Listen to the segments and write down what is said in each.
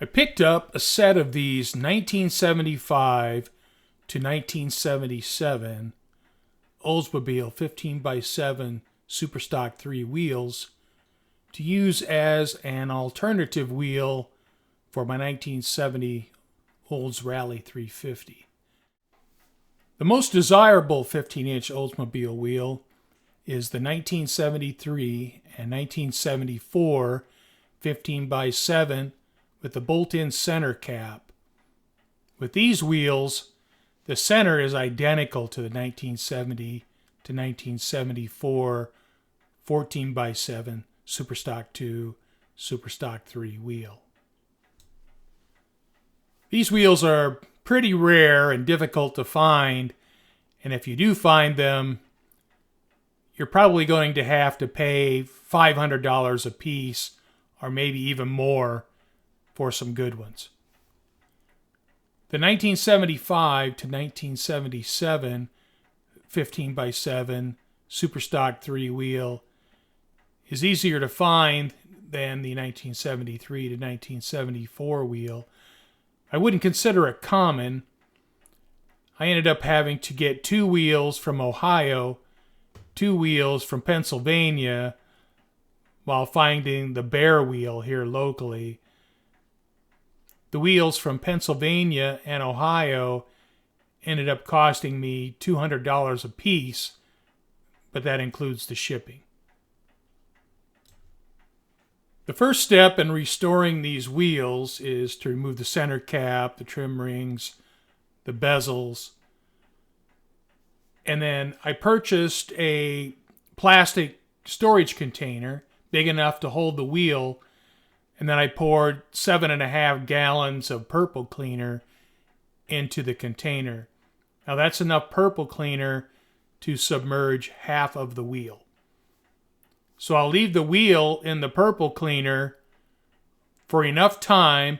I picked up a set of these 1975 to 1977 Oldsmobile 15x7 Super Stock III wheels to use as an alternative wheel for my 1970 Olds Rallye 350. The most desirable 15-inch Oldsmobile wheel is the 1973 and 1974 15x7 with the bolt-in center cap. With these wheels, the center is identical to the 1970 to 1974 14x7 Super Stock II, Super Stock III wheel. These wheels are pretty rare and difficult to find, and if you do find them, you're probably going to have to pay $500 a piece or maybe even more for some good ones. The 1975 to 1977 15x7 Super Stock III wheel is easier to find than the 1973 to 1974 wheel. I wouldn't consider it common. I ended up having to get 2 wheels from Ohio, 2 wheels from Pennsylvania, while finding the bare wheel here locally. The wheels from Pennsylvania and Ohio ended up costing me $200 a piece, but that includes the shipping. The first step in restoring these wheels is to remove the center cap, the trim rings, the bezels. And then I purchased a plastic storage container big enough to hold the wheel, and then I poured 7.5 gallons of purple cleaner into the container. Now that's enough purple cleaner to submerge half of the wheel. So I'll leave the wheel in the purple cleaner for enough time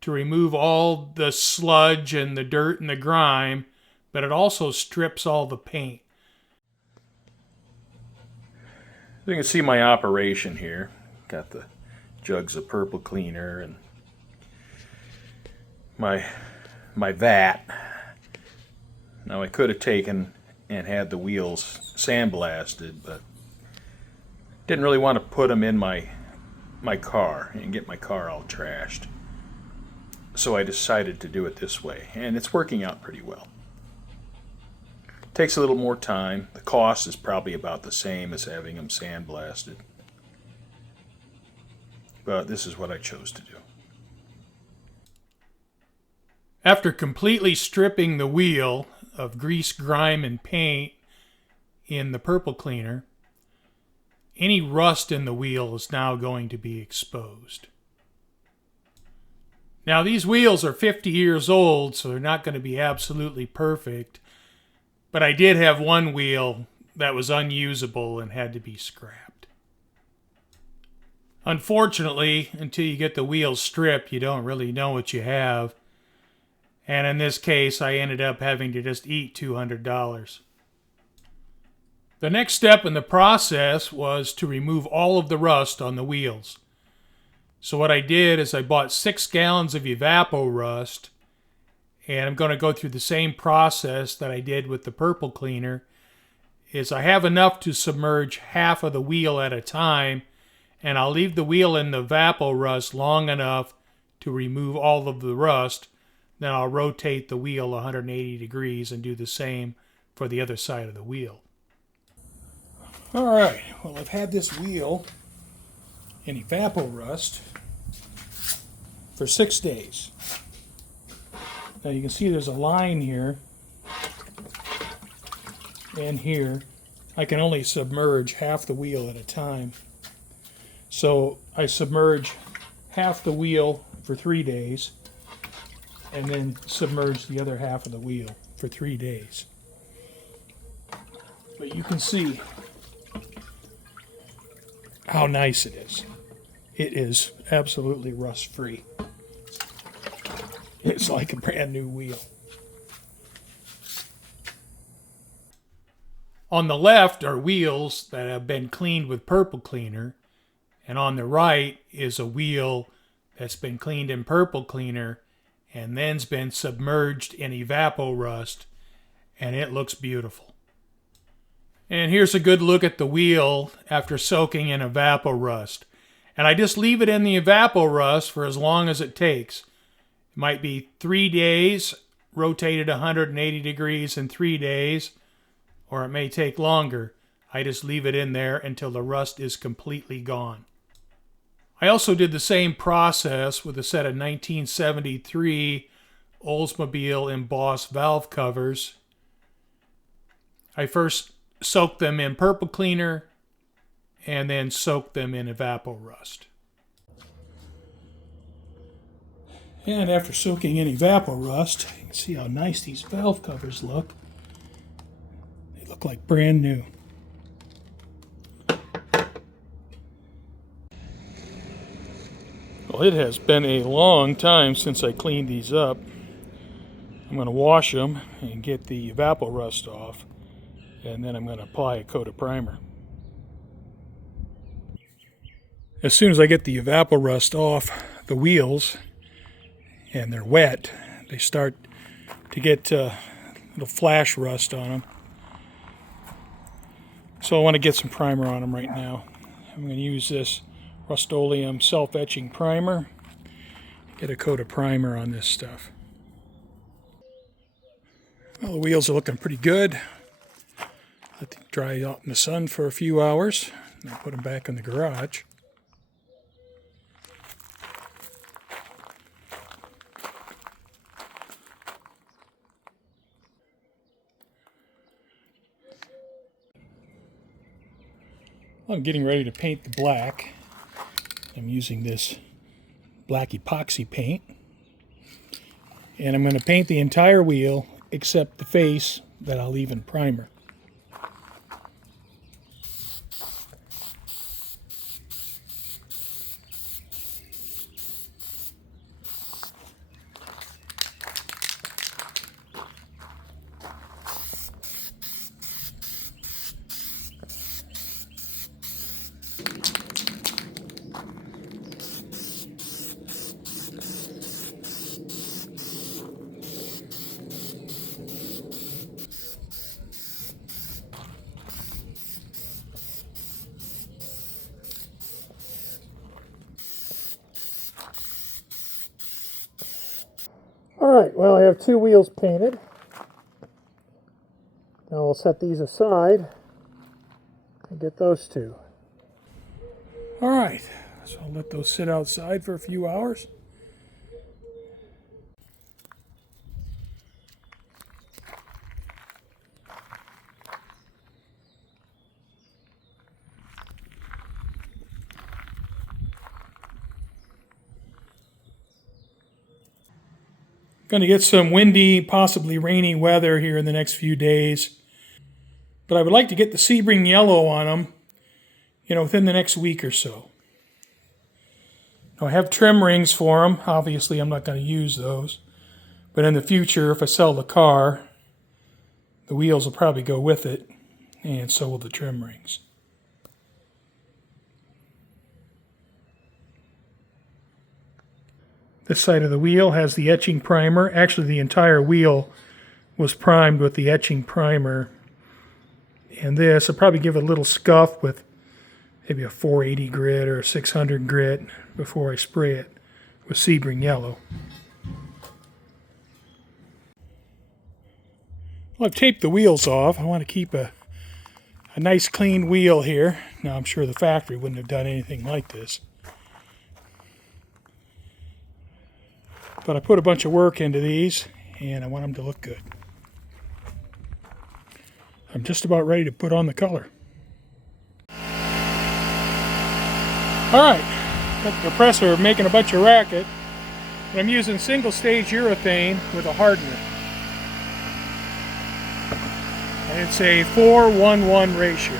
to remove all the sludge and the dirt and the grime, but it also strips all the paint. You can see my operation here. Got the jugs of purple cleaner and my vat. Now I could have taken and had the wheels sandblasted, but didn't really want to put them in my car and get my car all trashed. So I decided to do it this way, and it's working out pretty well. Takes a little more time. The cost is probably about the same as having them sandblasted. But this is what I chose to do. After completely stripping the wheel of grease, grime, and paint in the purple cleaner, any rust in the wheel is now going to be exposed. Now these wheels are 50 years old, so they're not going to be absolutely perfect, but I did have one wheel that was unusable and had to be scrapped. Unfortunately, until you get the wheels stripped, you don't really know what you have, and in this case, I ended up having to just eat $200. The next step in the process was to remove all of the rust on the wheels. So what I did is I bought 6 gallons of Evapor-Rust, and I'm going to go through the same process that I did with the purple cleaner. Is I have enough to submerge half of the wheel at a time, and I'll leave the wheel in the Evapor-Rust long enough to remove all of the rust. Then I'll rotate the wheel 180 degrees and do the same for the other side of the wheel. Alright, well I've had this wheel in Evapor-Rust for 6 days. Now you can see there's a line here and here. I can only submerge half the wheel at a time. So I submerge half the wheel for 3 days and then submerge the other half of the wheel for 3 days. But you can see how nice it is. It is absolutely rust-free. It's like a brand new wheel. On the left are wheels that have been cleaned with purple cleaner, and on the right is a wheel that's been cleaned in purple cleaner and then's been submerged in evapo-rust, and it looks beautiful. And here's a good look at the wheel after soaking in evapor-rust. And I just leave it in the evapor-rust for as long as it takes. It might be 3 days, rotated 180 degrees in 3 days, or it may take longer. I just leave it in there until the rust is completely gone. I also did the same process with a set of 1973 Oldsmobile embossed valve covers. I first soaked them in purple cleaner and then soaked them in evapor-rust. And after soaking in evapor-rust, you can see how nice these valve covers look. They look like brand new. Well, it has been a long time since I cleaned these up. I'm going to wash them and get the evapor-rust off, and then I'm going to apply a coat of primer. As soon as I get the evapor-rust off the wheels and they're wet, they start to get little flash rust on them. So I want to get some primer on them right now. I'm going to use this Rust-Oleum self-etching primer. Get a coat of primer on this stuff. Well, the wheels are looking pretty good. Let them dry out in the sun for a few hours, and I'll put them back in the garage. I'm getting ready to paint the black. I'm using this black epoxy paint. And I'm going to paint the entire wheel except the face that I'll leave in primer. Alright, well, I have 2 wheels painted. Now I'll set these aside and get those 2. Alright, so I'll let those sit outside for a few hours. Going to get some windy, possibly rainy weather here in the next few days. But I would like to get the Sebring yellow on them, within the next week or so. Now, I have trim rings for them. Obviously, I'm not going to use those. But in the future, if I sell the car, the wheels will probably go with it, and so will the trim rings. This side of the wheel has the etching primer. Actually, the entire wheel was primed with the etching primer. And this, I'll probably give it a little scuff with maybe a 480 grit or a 600 grit before I spray it with Sebring yellow. Well, I've taped the wheels off. I want to keep a nice clean wheel here. Now, I'm sure the factory wouldn't have done anything like this. But I put a bunch of work into these, and I want them to look good. I'm just about ready to put on the color. Alright, got the compressor making a bunch of racket. And I'm using single stage urethane with a hardener. And it's a 4:1:1 ratio.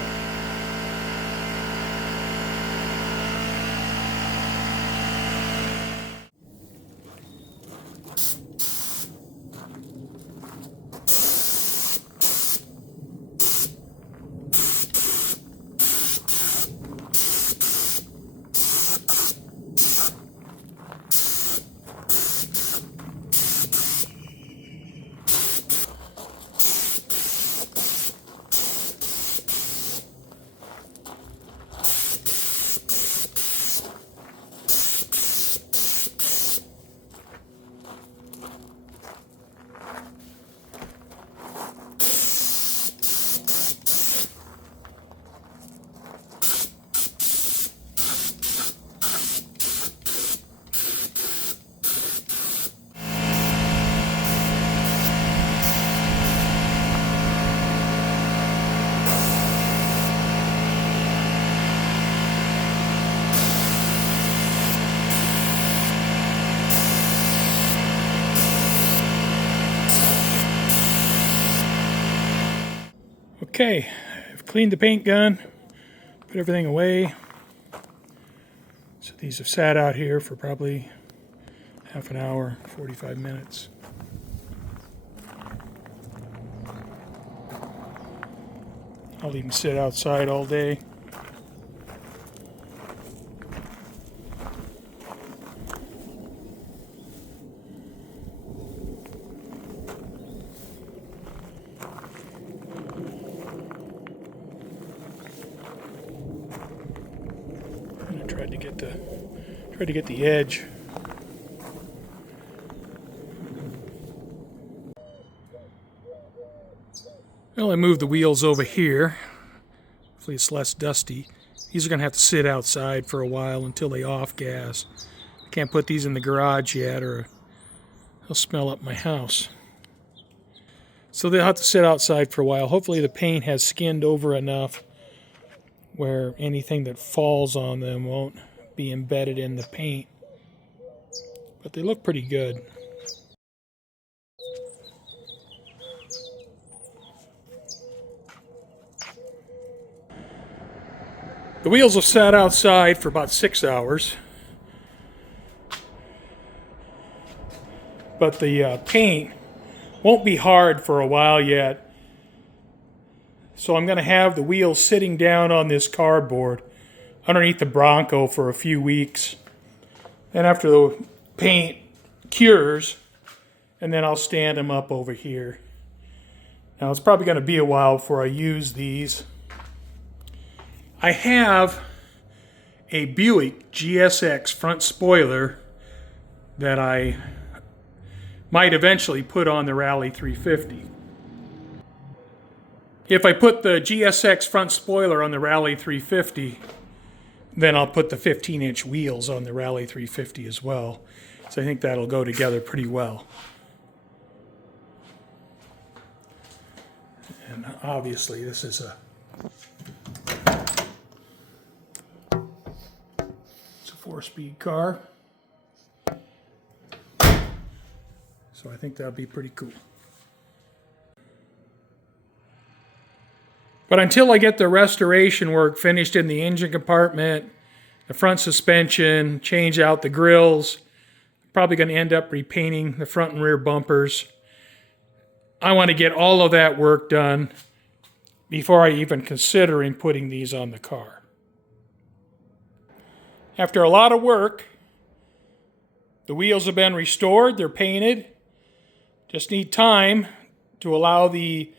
Okay, I've cleaned the paint gun, put everything away. So these have sat out here for probably half an hour, 45 minutes. I'll leave them sit outside all day. I tried to get the edge. Well, I moved the wheels over here. Hopefully it's less dusty. These are going to have to sit outside for a while until they off-gas. Can't put these in the garage yet or they'll smell up my house. So they'll have to sit outside for a while. Hopefully the paint has skinned over enough where anything that falls on them won't be embedded in the paint. But they look pretty good. The wheels have sat outside for about 6 hours. But the paint won't be hard for a while yet. So I'm going to have the wheels sitting down on this cardboard underneath the Bronco for a few weeks. Then after the paint cures, and then I'll stand them up over here. Now it's probably going to be a while before I use these. I have a Buick GSX front spoiler that I might eventually put on the Rallye 350. If I put the GSX front spoiler on the Rallye 350, then I'll put the 15-inch wheels on the Rallye 350 as well. So I think that'll go together pretty well. And obviously this is a 4-speed car. So I think that'll be pretty cool. But until I get the restoration work finished in the engine compartment, the front suspension, change out the grills, I'm probably going to end up repainting the front and rear bumpers. I want to get all of that work done before I even consider putting these on the car. After a lot of work, the wheels have been restored, they're painted. Just need time to allow the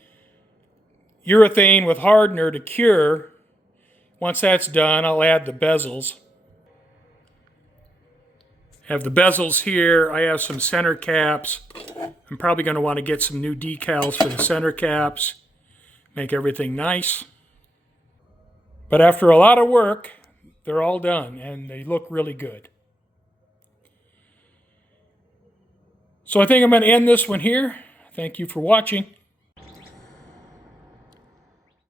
urethane with hardener to cure. Once that's done, I'll add the bezels. I have the bezels here. I have some center caps. I'm probably going to want to get some new decals for the center caps. Make everything nice. But after a lot of work, they're all done and they look really good. So I think I'm going to end this one here. Thank you for watching.